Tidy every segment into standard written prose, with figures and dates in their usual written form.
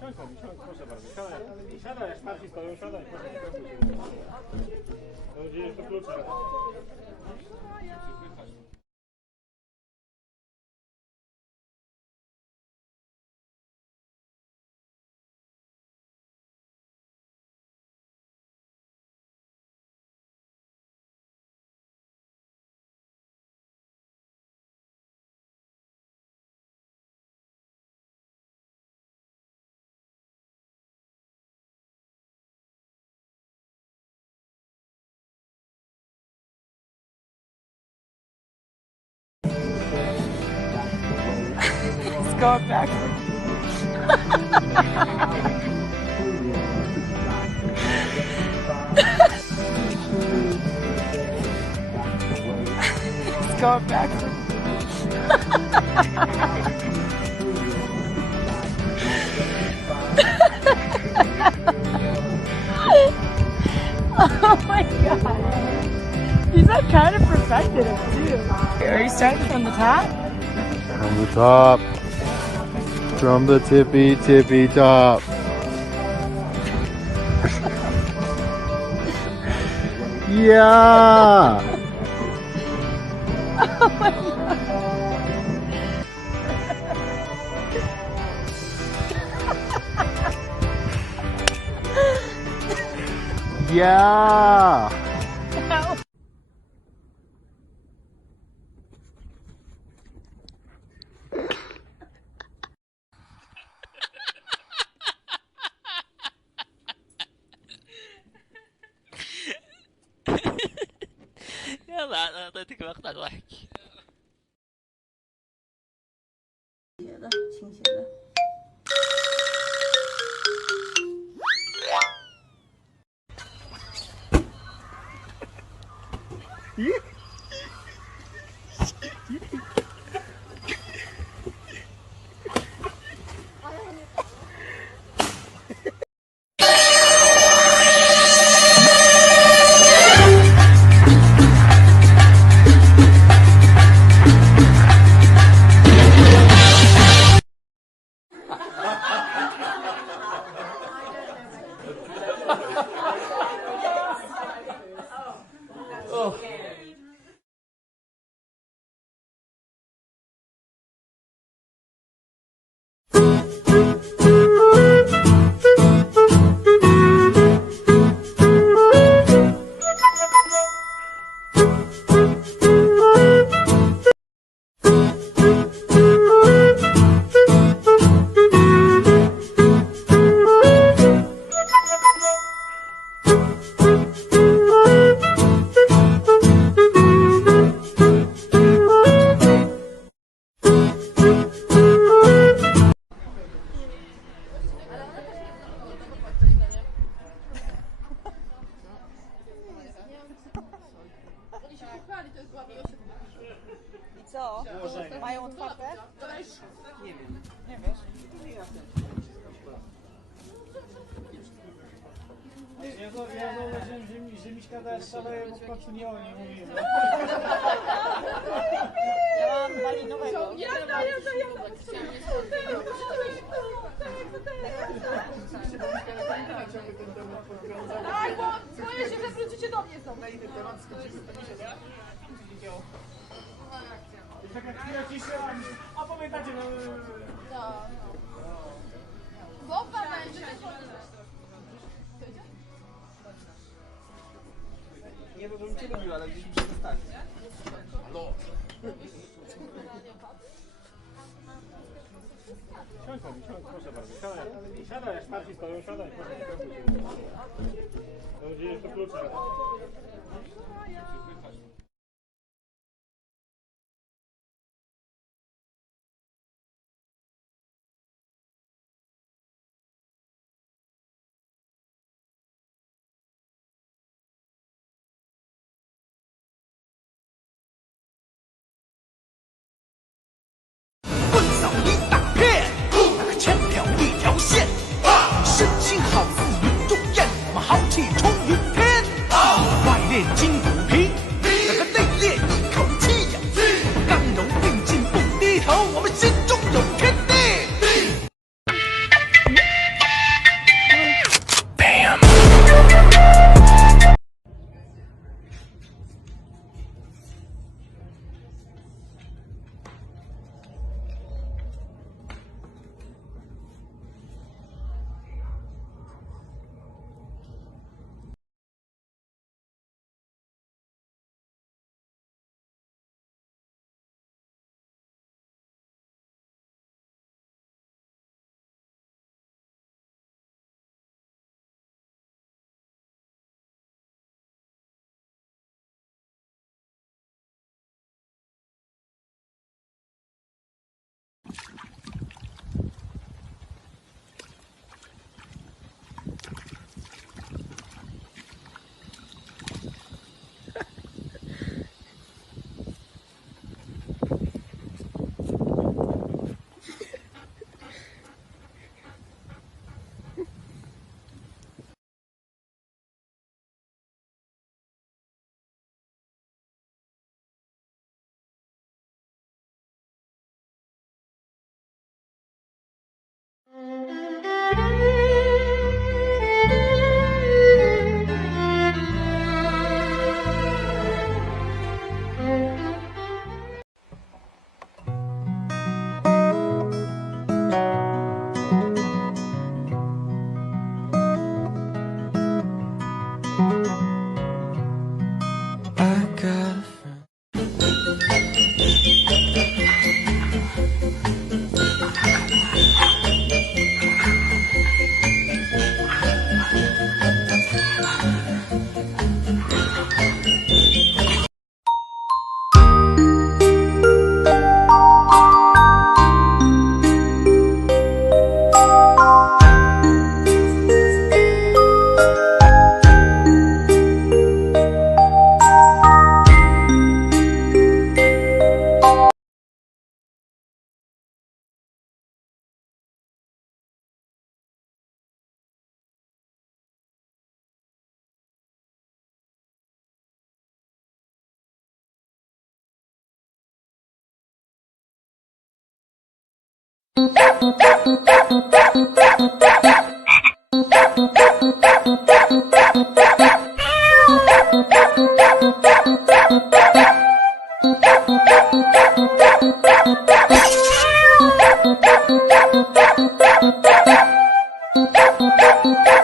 Proszę bardzo, siadaj. Siadaj, starsi stoją, siadaj, proszę. To będzie jeszcze klucze. It's going backwards. It's going backwards. Oh my god. He's like kind of perfected it too. Are you starting from the top? From the top. From the tippy top. Yeah! Oh my god. Yeah! Ow. يلا انا اعطيتك مقطع ضحك. 写的，倾斜的。I co? Mają otwarte? Nie wiem. Nie wiesz? Ja zauważyłem, że Miśka szaleje, bo w końcu nie o niej mówiłem. Ja mam malinowego. Tak, bo boję się, że wrócicie do mnie znowu. Taka chwila ciszy, a pamiętacie, Bomba będzie. nie to bym cię lubił, ale gdzieś muszę zostawić. Halo? Siądź, proszę bardzo, siadaj. Siadaj, starsi stoją, siadaj, proszę. To będzie jeszcze klucze.好气冲云天，外练筋骨皮。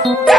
Thank you.